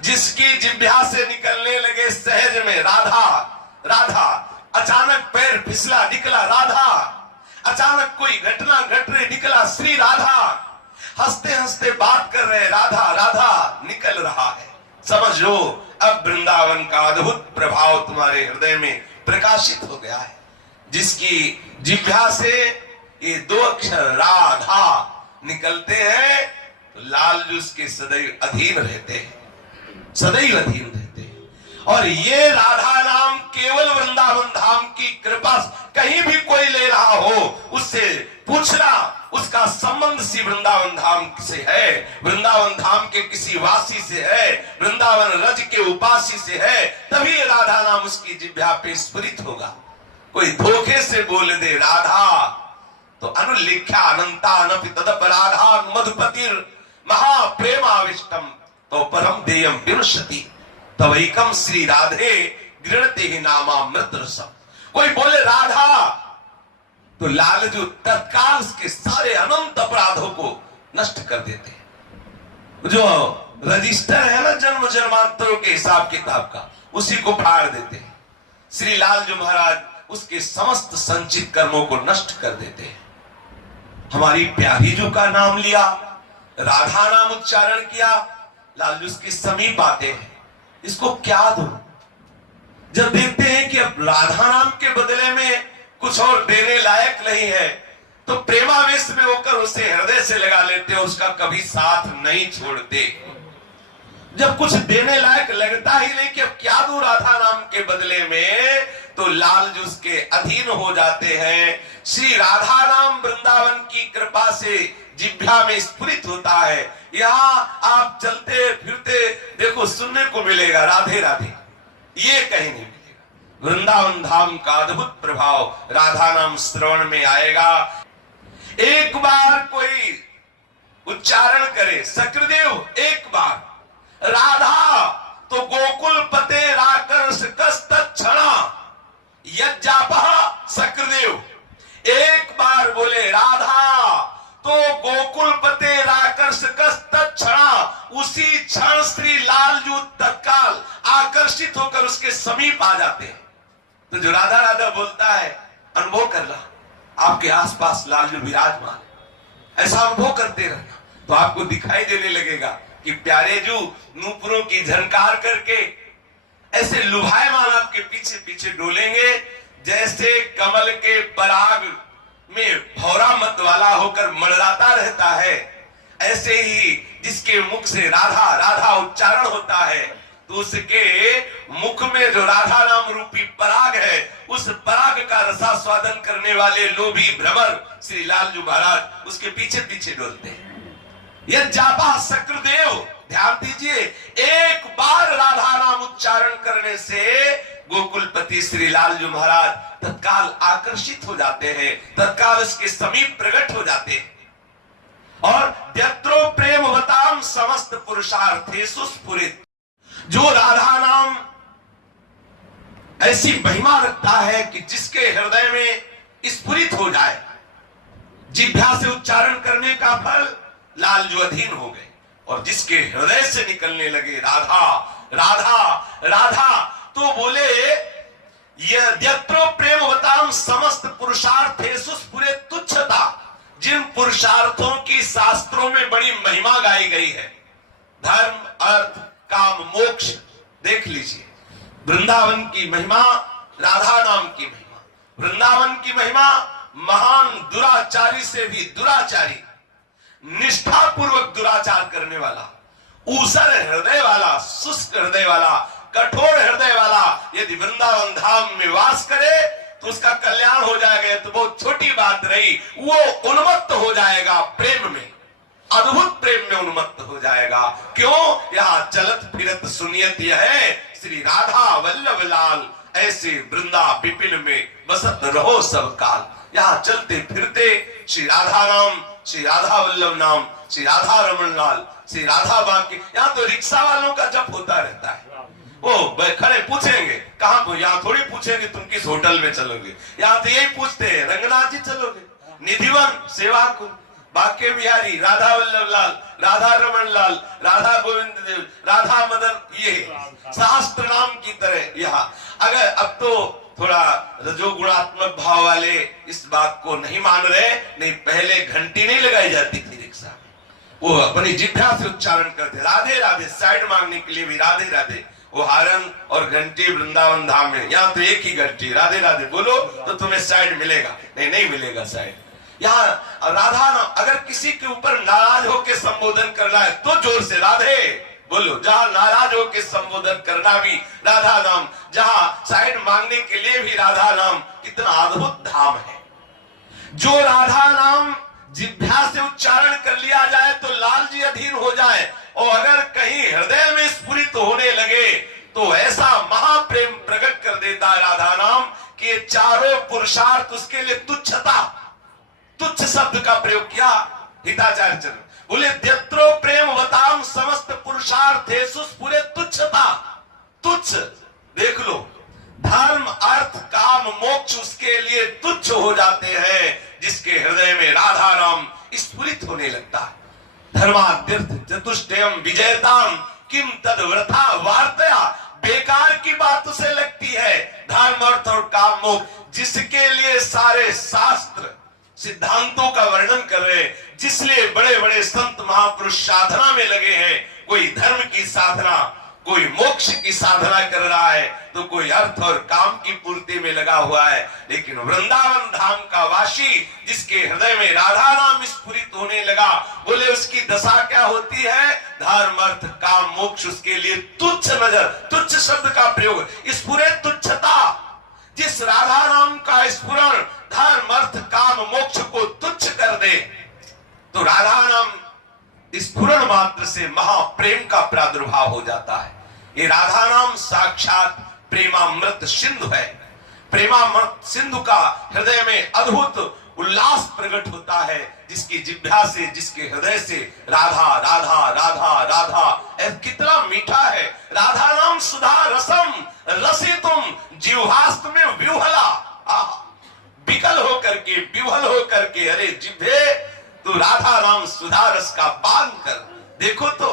जिसकी जिह्वा से निकलने लगे सहज में राधा राधा, अचानक पैर फिसला निकला राधा, अचानक कोई घटना घट रही निकला श्री राधा, हंसते हंसते बात कर रहे राधा राधा निकल रहा है। समझ लो अब वृंदावन का अद्भुत प्रभाव तुम्हारे हृदय में प्रकाशित हो गया है। जिसकी जिह्वा से ये दो अक्षर राधा निकलते हैं तो लाल जी उसके सदैव अधीन रहते हैं, सदैव अधीन रहते हैं। और ये राधा नाम केवल वृंदावन धाम की कृपा, कहीं भी कोई ले रहा हो उससे पूछना उसका संबंध सी वृंदावन धाम से है, वृंदावन धाम के किसी वासी से है, वृंदावन रज के उपासी से है, तभी राधा नाम उसकी जिह्वा पे स्फुरित होगा। कोई धोखे से बोल दे राधा तो अनुलिख्या अनंता अनपि तदपराधा मधुपतिर महाप्रेमाविष्टम तो परम देयम विरुष्यति तवैकम श्री राधे गृणते ही नामामृत रसम। कोई बोले राधा तो लालजू तत्काल उसके सारे अनंत अपराधों को नष्ट कर देते हैं। जो रजिस्टर है ना जन्म जन्मांतरों के हिसाब किताब का, उसी को फाड़ देते हैं। श्री लालजू महाराज उसके समस्त संचित कर्मों को नष्ट कर देते हैं। हमारी प्यारी जो का नाम लिया, राधा नाम उच्चारण किया, लालजू उसके समीप आते हैं। इसको क्या दो? जब देखते हैं कि अब राधा नाम के बदले में कुछ और देने लायक नहीं है तो प्रेमावेश में होकर उसे हृदय से लगा लेते और उसका कभी साथ नहीं छोड़ते। जब कुछ देने लायक लगता ही नहीं कि अब क्या दूं राधा नाम के बदले में, तो लाल जी उसके अधीन हो जाते हैं। श्री राधा नाम वृंदावन की कृपा से जिह्वा में स्फुरित होता है। यहाँ आप चलते फिरते देखो सुनने को मिलेगा राधे राधे, ये कहीं नहीं मिलेगा। वृंदावन धाम का अद्भुत प्रभाव राधा नाम श्रवण में आएगा। एक बार कोई उच्चारण करे सकृदेव, एक बार राधा तो गोकुल पते राकर्ष कस्तक्षणा यज्जापः सकृदेव, एक बार बोले राधा तो गोकुल पते राकर्ष कस्तक्षणा, उसी क्षण श्री लालजू तत्काल आकर्षित होकर उसके समीप आ जाते हैं। तो जो राधा राधा बोलता है अनुभव करना, आपके आसपास लालजू विराजमान, ऐसा अनुभव करते रहना तो आपको दिखाई देने लगेगा कि प्यारे जू नूपुरों की झनकार करके ऐसे लुभायमान आपके पीछे पीछे डोलेंगे जैसे कमल के पराग में भौरा मत वाला होकर मंडराता रहता है। ऐसे ही जिसके मुख से राधा राधा उच्चारण होता है तो उसके मुख में जो राधा नाम रूपी पराग है, उस पराग का रसास्वादन करने वाले लोभी भ्रमर श्री लालजू महाराज उसके पीछे पीछे डोलते हैं। यह जापा सक्रदेव, ध्यान दीजिए, एक बार राधा नाम उच्चारण करने से गोकुलपति श्री लालजू महाराज तत्काल आकर्षित हो जाते हैं, तत्काल उसके समीप प्रकट हो जाते हैं। और यत्रो प्रेमवताम समस्त पुरुषार्थेषु स्फुरित, जो राधा नाम ऐसी महिमा रखता है कि जिसके हृदय में स्फुरित हो जाए, जिह्वा से उच्चारण करने का फल लालजू अधीन हो गए, और जिसके हृदय से निकलने लगे राधा राधा राधा, तो बोले यत्रो प्रेमवताम समस्त पुरुषार्थेषु स्फुरित तुच्छता, जिन पुरुषार्थों की शास्त्रों में बड़ी महिमा गाई गई है, धर्म अर्थ काम मोक्ष, देख लीजिए वृंदावन की महिमा, राधा नाम की महिमा। वृंदावन की महिमा महान दुराचारी से भी दुराचारी, निष्ठा पूर्वक दुराचार करने वाला, ऊसर हृदय वाला, शुष्क हृदय वाला, कठोर हृदय वाला यदि वृंदावन धाम में वास करे तो उसका कल्याण हो जाएगा। तो बहुत छोटी बात रही, वो उन्मत्त हो जाएगा प्रेम में, अद्भुत प्रेम में उन्मत्त हो जाएगा। क्यों? यहाँ चलत फिरत सुनियत यह है श्री राधा वल्लभ लाल, ऐसे वृंदा विपिन में बसत रहो सब काल। यहाँ चलते फिरते श्री राधा नाम, श्री राधा वल्लभ नाम, श्री राधा रमन लाल, श्री राधा बाकी। यहाँ तो रिक्शा वालों का जप होता रहता है। वो खड़े पूछेंगे कहाँ को, यहाँ थोड़ी पूछेंगे तुम किस होटल में चलोगे, यहाँ तो यही पूछते हैं रंगनाथ जी चलोगे, निधिवन सेवा को, बाके बिहारी, राधा वल्लभ लाल, राधा रमन लाल, राधा गोविंद देव, राधा मदन, ये शास्त्र नाम की तरह यहाँ। अगर अब तो थोड़ा रजोगुणात्मक भाव वाले इस बात को नहीं मान रहे, नहीं पहले घंटी नहीं लगाई जाती थी रिक्शा में, वो अपनी जिह्वा से उच्चारण करते राधे राधे, साइड मांगने के लिए भी राधे राधे। वो हारन और घंटी वृंदावन धाम में, यहाँ तो एक ही घंटी, राधे राधे बोलो तो तुम्हें साइड मिलेगा, नहीं मिलेगा साइड। यहाँ राधा नाम अगर किसी के ऊपर नाराज होकर संबोधन करना है तो जोर से राधे बोलो। जहां नाराज होकर संबोधन करना भी राधा नाम, जहां साइड मांगने के लिए भी राधा नाम, कितना अद्भुत धाम है। जो राधा नाम जिह्वा से उच्चारण कर लिया जाए तो लाल जी अधीन हो जाए, और अगर कहीं हृदय में स्फुरित होने लगे तो ऐसा महाप्रेम प्रकट कर देता है राधा नाम कि चारों पुरुषार्थ उसके लिए तुच्छता, तुच्छ शब्द का प्रयोग किया हिताचार्य चरण बोले, द्यत्रो प्रेम वताम समस्त पुरुषार्थेषु स्फुरे तुच्छता। तुच्छ देख लो, धर्म अर्थ काम मोक्ष उसके लिए तुच्छ हो जाते हैं जिसके हृदय में राधा नाम स्फुरित होने लगता है। धर्माद्यर्थ चतुष्टयम विजयताम किम तद वृथा वार्तया, बेकार की बात उसे लगती है धर्म अर्थ और काम मोक्ष, जिसके लिए सारे शास्त्र सिद्धांतों का वर्णन कर रहे, जिसलिए बड़े बड़े संत महापुरुष साधना में लगे हैं। कोई धर्म की साधना, कोई मोक्ष की साधना कर रहा है, तो कोई अर्थ और काम की पूर्ति में लगा हुआ है। लेकिन वृंदावन धाम का वासी जिसके हृदय में राधा नाम स्फुरित होने लगा, बोले उसकी दशा क्या होती है, धर्म अर्थ काम मोक्ष उसके लिए तुच्छ नजर, तुच्छ शब्द का प्रयोग, स्फुरे तुच्छता। जिस राधा नाम का स्फुरण धर्म अर्थ काम मोक्ष को तुच्छ कर दे, तो राधा नाम स्फुरण मात्र से महाप्रेम का प्रादुर्भाव हो जाता है। ये राधा नाम साक्षात प्रेमामृत सिंधु है। प्रेमामृत सिंधु का हृदय में अद्भुत उल्लास प्रकट होता है, जिसकी जिह्वा से, जिसके हृदय से राधा राधा राधा राधा, कितना मीठा है। राधा नाम सुधा रसम रसितुम जिह्वास्त में विह्वला, विकल होकर के, विह्वल होकर के, अरे जिह्वे तो राधा नाम सुधा रस का पान कर। देखो तो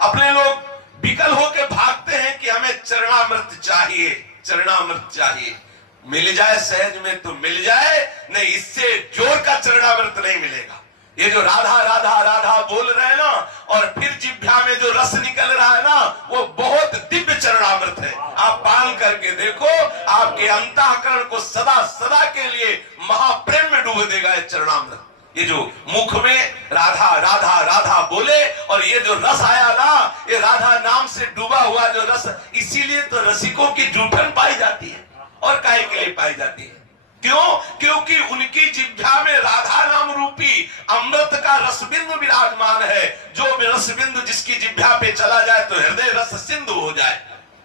अपने लोग विकल होकर भागते हैं कि हमें चरणामृत चाहिए, चरणामृत चाहिए। मिल जाए सहज में तो मिल जाए, नहीं इससे जोर का चरणामृत नहीं मिलेगा। ये जो राधा राधा राधा बोल रहे हैं ना, और फिर जिह्वा में जो रस निकल रहा है ना, वो बहुत दिव्य चरणामृत है। आप पान करके देखो, आपके अंतःकरण को सदा सदा के लिए महाप्रेम में डूब देगा ये चरणामृत। ये जो मुख में राधा राधा राधा बोले, और ये जो रस आया ना, ये राधा नाम से डूबा हुआ जो रस, इसीलिए तो रसिकों की जूठन पाई जाती है। और काहे के लिए पाई जाती है? क्यों? क्योंकि उनकी जिह्वा में राधा नाम रूपी अमृत का रसबिंदु विराजमान है। जो रसबिंदु जिसकी जिह्वा पे चला जाए तो हृदय रस सिंधु हो जाए।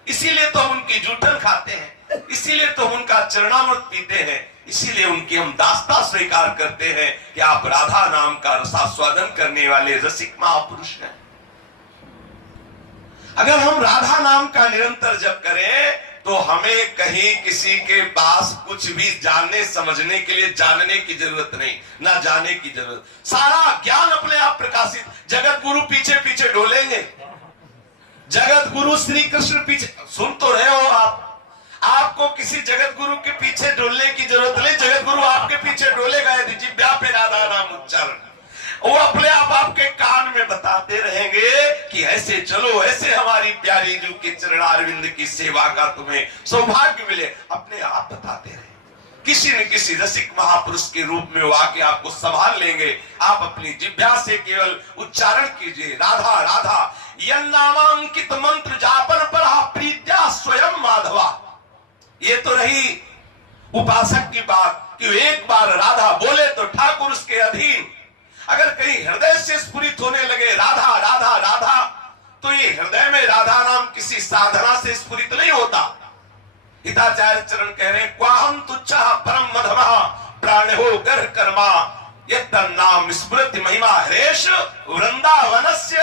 इसीलिए तो हम उनकी जूठन खाते हैं, इसीलिए तो हम उनका चरणामृत पीते हैं, इसीलिए उनकी हम दास्ता स्वीकार करते हैं कि आप राधा नाम का रसास्वादन करने वाले रसिक महापुरुष हैं। अगर हम राधा नाम का निरंतर जप करें तो हमें कहीं किसी के पास कुछ भी जानने समझने के लिए जानने की जरूरत नहीं, ना जाने की जरूरत। सारा ज्ञान अपने आप प्रकाशित। जगत गुरु पीछे पीछे डोलेंगे, जगत गुरु श्री कृष्ण पीछे, सुन तो रहे हो आप, आपको किसी जगत गुरु के पीछे डोलने की जरूरत नहीं। जगत गुरु आपके पीछे डोलेगा यदि जिह्वा पे राधा नाम उच्चारण, वो अपने आप आपके कान में बताते रहेंगे कि ऐसे चलो, ऐसे हमारी प्यारी जू के चरणारविंद की सेवा का तुम्हें सौभाग्य मिले। अपने आप बताते रहे, किसी न किसी रसिक महापुरुष के रूप में वो आके आपको संभाल लेंगे। आप अपनी जिह्वा से केवल उच्चारण कीजिए राधा राधा। यन्नामांकित मंत्र जापन पर प्रीत्या स्वयं माधवा। ये तो रही उपासक की बात कि एक बार राधा बोले तो ठाकुर उसके अधीन। अगर कहीं हृदय से स्फुरित होने लगे राधा राधा राधा, तो ये हृदय में राधा नाम किसी साधना से स्फुरित नहीं होता। हिताचार्य चरण कह रहे हैं, क्वाहम तुच्छा परम मधमः प्राणो गर्ह कर्मा यत्तन्नाम स्मृति महिमा हरेश वृंदावनस्य।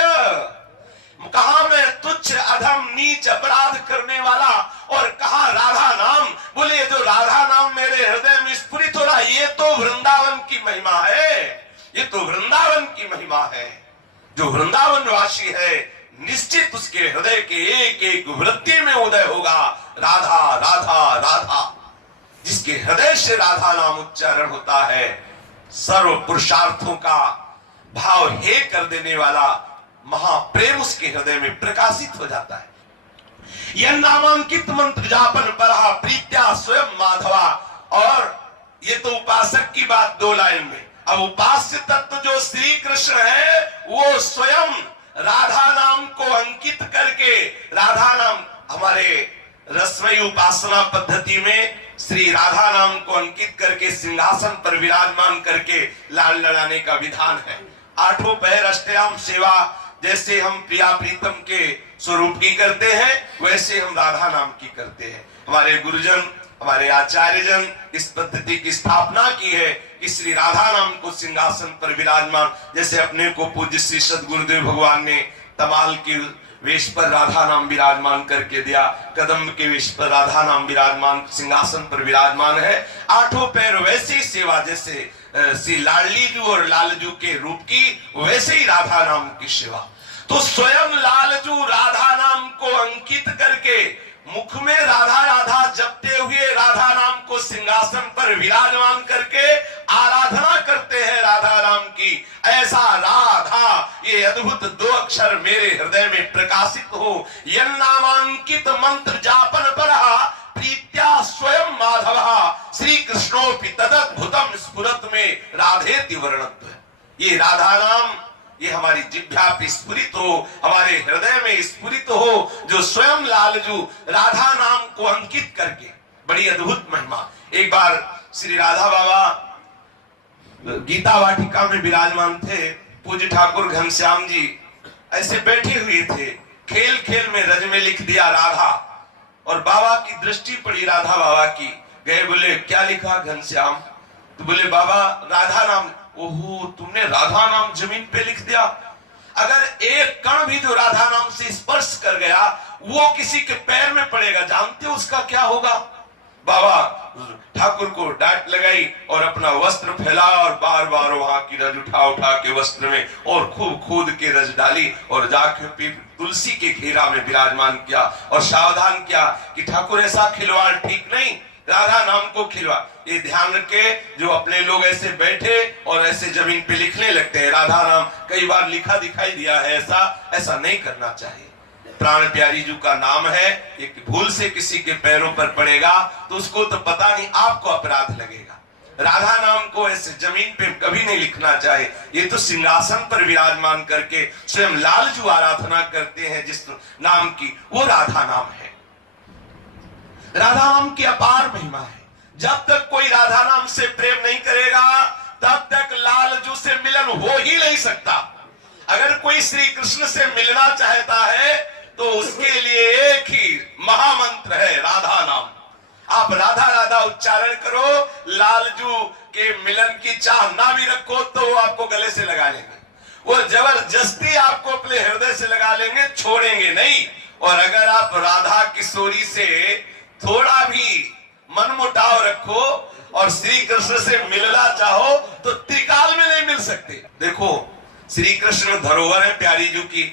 कहा मैं तुच्छ अधम नीच अपराध करने वाला, और कहा राधा नाम। बोले जो राधा नाम मेरे हृदय में स्फुरित हो रहा, ये तो वृंदावन की महिमा है, ये तो वृंदावन महिमा है। जो वृंदावन वासी है निश्चित उसके हृदय के एक एक वृत्ति में उदय होगा राधा राधा राधा। जिसके हृदय से राधा नाम उच्चारण होता है सर्व पुरुषार्थों का भाव हे कर देने वाला महाप्रेम उसके हृदय में प्रकाशित हो जाता है। यह नामांकित मंत्र जापन पढ़ा प्रीत्या स्वयं माधवा। और ये तो उपासक की बात 2 लाइन में। अब उपास्य तत्व जो श्री कृष्ण है वो स्वयं राधा नाम को अंकित करके, राधा नाम हमारे रसमयी उपासना पद्धति में श्री राधा नाम को अंकित करके सिंहासन पर विराजमान करके लाल लड़ाने का विधान है। 8 पहर अष्टयाम सेवा जैसे हम प्रिया प्रीतम के स्वरूप की करते हैं वैसे हम राधा नाम की करते हैं। हमारे गुरुजन हमारे आचार्यजन इस पद्धति की स्थापना की है कि श्री राधा नाम को सिंहासन पर विराजमान, जैसे अपने को पूज्य श्री सद्गुरुदेव भगवान ने तमाल के वेश पर राधा नाम विराजमान करके दिया, कदम के वेश पर राधा नाम विराजमान सिंहासन पर विराजमान है। 8 पैर वैसी सेवा जैसे श्री लाडलीजू और लालजू के रूप की वैसे ही राधा नाम की सेवा। तो स्वयं लालजू राधा नाम को अंकित करके मुख में राधा राधा जपते हुए राधा नाम को सिंहासन पर विराजमान करके आराधना करते हैं राधा नाम की। ऐसा राधा ये अद्भुत 2 अक्षर मेरे हृदय में प्रकाशित हो। यह नामांकित मंत्र जापन पढ़ा प्रीत्या स्वयं माधव श्री कृष्णोपि तदद्भुतम स्फुरत में राधेति वर्णत्व। ये राधा नाम ये हमारी जिह्वा पे स्फुरित हो, हमारे हृदय में स्फुरित हो, जो स्वयं लालजू राधा नाम को अंकित करके। बड़ी अद्भुत महिमा। एक बार श्री राधा बाबा गीता वाटिका में विराजमान थे। पूज्य ठाकुर घनश्याम जी ऐसे बैठे हुए थे, खेल खेल में रज में लिख दिया राधा, और बाबा की दृष्टि पड़ी राधा बाबा की। गए बोले क्या लिखा घनश्याम? तो बोले बाबा राधा नाम। ओहो तुमने राधा नाम जमीन पे लिख दिया। अगर एक कण भी जो राधा नाम से स्पर्श कर गया वो किसी के पैर में पड़ेगा, जानते हो उसका क्या होगा? बाबा ठाकुर को डांट लगाई और अपना वस्त्र फैलाया और बार बार वहां की रज उठा उठा के वस्त्र में और खूब खूद के रज डाली और जाके तुलसी के घेरा में विराजमान किया और सावधान किया कि ठाकुर ऐसा खिलवाड़ ठीक नहीं, राधा नाम को खिलवा। ये ध्यान रखे जो अपने लोग ऐसे बैठे और ऐसे जमीन पे लिखने लगते हैं राधा नाम, कई बार लिखा दिखाई दिया है, ऐसा नहीं करना चाहिए। प्राण प्यारी जी का नाम है, एक भूल से किसी के पैरों पर पड़ेगा तो उसको तो पता नहीं, आपको अपराध लगेगा। राधा नाम को ऐसे जमीन पे कभी नहीं लिखना चाहिए। ये तो सिंहासन पर विराजमान करके स्वयं लालजू आराधना करते हैं जिस नाम की, वो राधा नाम है। राधा नाम की अपार महिमा है। जब तक कोई राधा नाम से प्रेम नहीं करेगा तब तक लालजू से मिलन हो ही नहीं सकता। अगर कोई श्री कृष्ण से मिलना चाहता है तो उसके लिए एक ही महामंत्र है राधा नाम। आप राधा राधा उच्चारण करो, लालजू के मिलन की चाह ना भी रखो तो वो आपको गले से लगा लेंगे, वो जबरदस्ती आपको अपने हृदय से लगा लेंगे, छोड़ेंगे नहीं। और अगर आप राधा किशोरी से थोड़ा भी मनमुटाव रखो और श्री कृष्ण से मिलना चाहो तो त्रिकाल में नहीं मिल सकते। देखो श्री कृष्ण धरोहर है प्यारी जू की,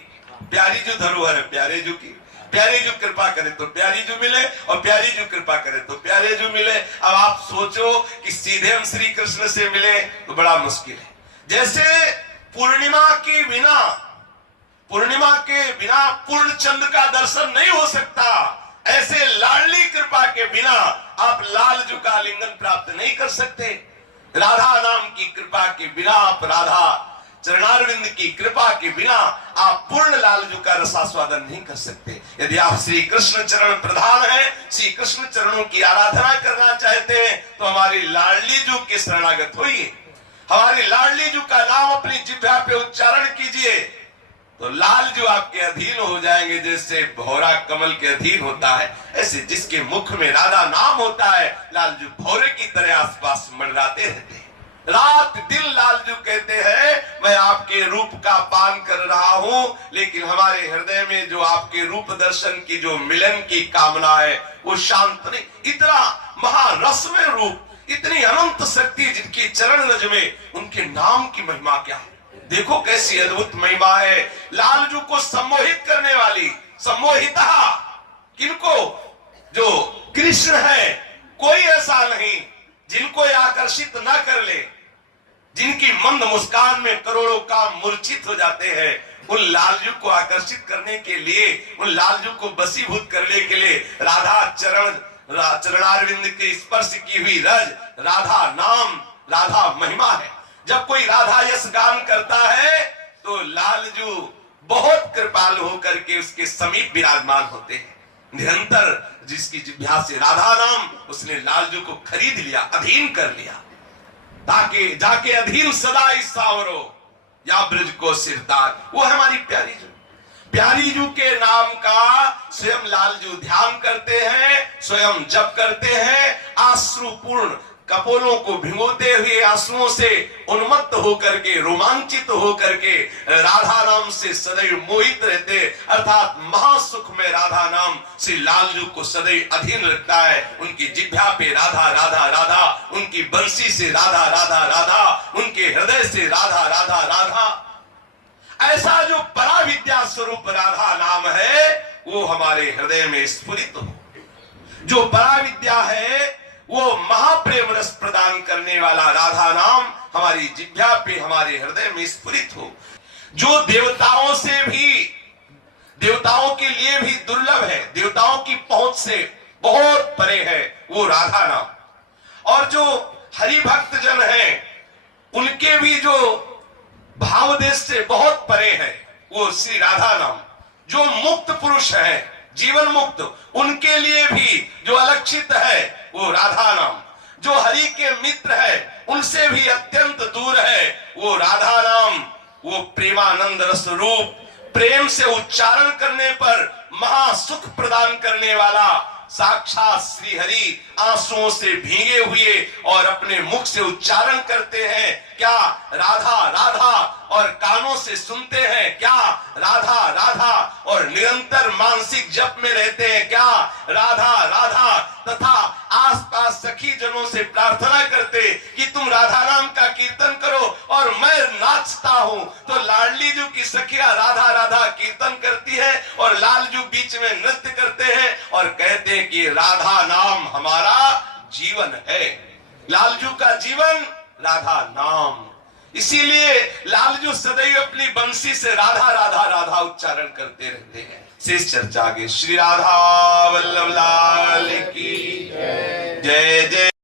प्यारी जू धरोहर है प्यारे जू की। प्यारे जू कृपा करे तो प्यारी जू मिले और प्यारी जू कृपा करे तो प्यारे जू मिले। अब आप सोचो कि सीधे हम श्री कृष्ण से मिले तो बड़ा मुश्किल है। जैसे पूर्णिमा के बिना पूर्ण चंद्र का दर्शन नहीं हो सकता, ऐसे लाडली कृपा के बिना आप लालजू का आलिंगन प्राप्त नहीं कर सकते। राधा नाम की कृपा के बिना आप राधा चरणारविंद की कृपा के बिना आप पूर्ण लालजू का रसास्वादन नहीं कर सकते। यदि आप श्री कृष्ण चरण प्रधान है, श्री कृष्ण चरणों की आराधना करना चाहते हैं तो हमारी लाडली जू के शरणागत होइए, हमारी लाडली जू का नाम अपनी जिह्वा पे उच्चारण कीजिए तो लालजू आपके अधीन हो जाएंगे। जैसे भौरा कमल के अधीन होता है, ऐसे जिसके मुख में राधा नाम होता है लालजू भौरे की तरह आसपास मंडराते रहते हैं। रात दिन लालजू कहते हैं मैं आपके रूप का पान कर रहा हूं, लेकिन हमारे हृदय में जो आपके रूप दर्शन की जो मिलन की कामना है वो शांत नहीं। इतना महारसमय रूप, इतनी अनंत शक्ति जिनकी चरण रज में, उनके नाम की महिमा क्या है। देखो कैसी अद्भुत महिमा है। लालजू को सम्मोहित करने वाली, सम्मोहिता किनको? जो कृष्ण है। कोई ऐसा नहीं जिनको ये आकर्षित ना कर ले, जिनकी मंद मुस्कान में करोड़ों काम मूर्छित हो जाते हैं। उन लालजू को आकर्षित करने के लिए, उन लालजू को वशीभूत करने के लिए राधा चरणारविंद के स्पर्श की हुई रज, राधा नाम, राधा महिमा है। जब कोई राधा यश गान करता है तो लालजू बहुत कृपालु होकर के उसके समीप विराजमान होते हैं। निरंतर जिसकी जिह्वा से राधा नाम, उसने लालजू को खरीद लिया, अधीन कर लिया, ताकि जाके अधीन सदा इस सावरो या ब्रज को सिरदार। वो है हमारी प्यारी जू। प्यारी जू के नाम का स्वयं लालजू ध्यान करते हैं, स्वयं जप करते हैं। आश्रुपूर्ण कपोलों को भिगोते हुए आंसुओं से उन्मत्त होकर के, रोमांचित होकर के राधा नाम से सदैव मोहित रहते, अर्थात महासुख में राधा नाम श्री लालजू को सदैव अधीन रखता है। उनकी जिह्वा पे राधा राधा राधा, उनकी बंसी से राधा राधा राधा, उनके हृदय से राधा राधा राधा। ऐसा जो पराविद्या स्वरूप राधा नाम है वो हमारे हृदय में स्फुरित हो। जो पराविद्या है वो महाप्रेम रस प्रदान करने वाला राधा नाम हमारी जिह्वा पे, हमारे हृदय में स्फुरित हो। जो देवताओं से भी, देवताओं के लिए भी दुर्लभ है, देवताओं की पहुंच से बहुत परे है, वो राधा नाम। और जो हरि भक्त जन हैं उनके भी जो भाव देश से बहुत परे है, वो श्री राधा नाम। जो मुक्त पुरुष है, जीवन मुक्त, उनके लिए भी जो अलक्षित है वो राधा नाम। जो हरि के मित्र है उनसे भी अत्यंत दूर है वो राधा नाम। वो प्रेमानंद रस रूप, प्रेम से उच्चारण करने पर महासुख प्रदान करने वाला साक्षात श्री हरि आंसुओं से भीगे हुए और अपने मुख से उच्चारण करते हैं क्या? राधा राधा। और कानों से सुनते हैं क्या? राधा राधा। और निरंतर मानसिक जप में रहते हैं क्या? राधा राधा। तथा आसपास सखी जनों से प्रार्थना करते कि तुम राधा नाम का कीर्तन करो और मैं नाचता हूं। तो लाडली जू की सखिया राधा राधा कीर्तन करती है और लालजू बीच में नृत्य करते हैं और कहते हैं कि राधा नाम हमारा जीवन है। लालजू का जीवन राधा नाम। इसीलिए लालजू सदैव अपनी बंसी से राधा राधा राधा उच्चारण करते रहते हैं। शेष चर्चा आगे। श्री राधा वल्लभ लाल की जय जय।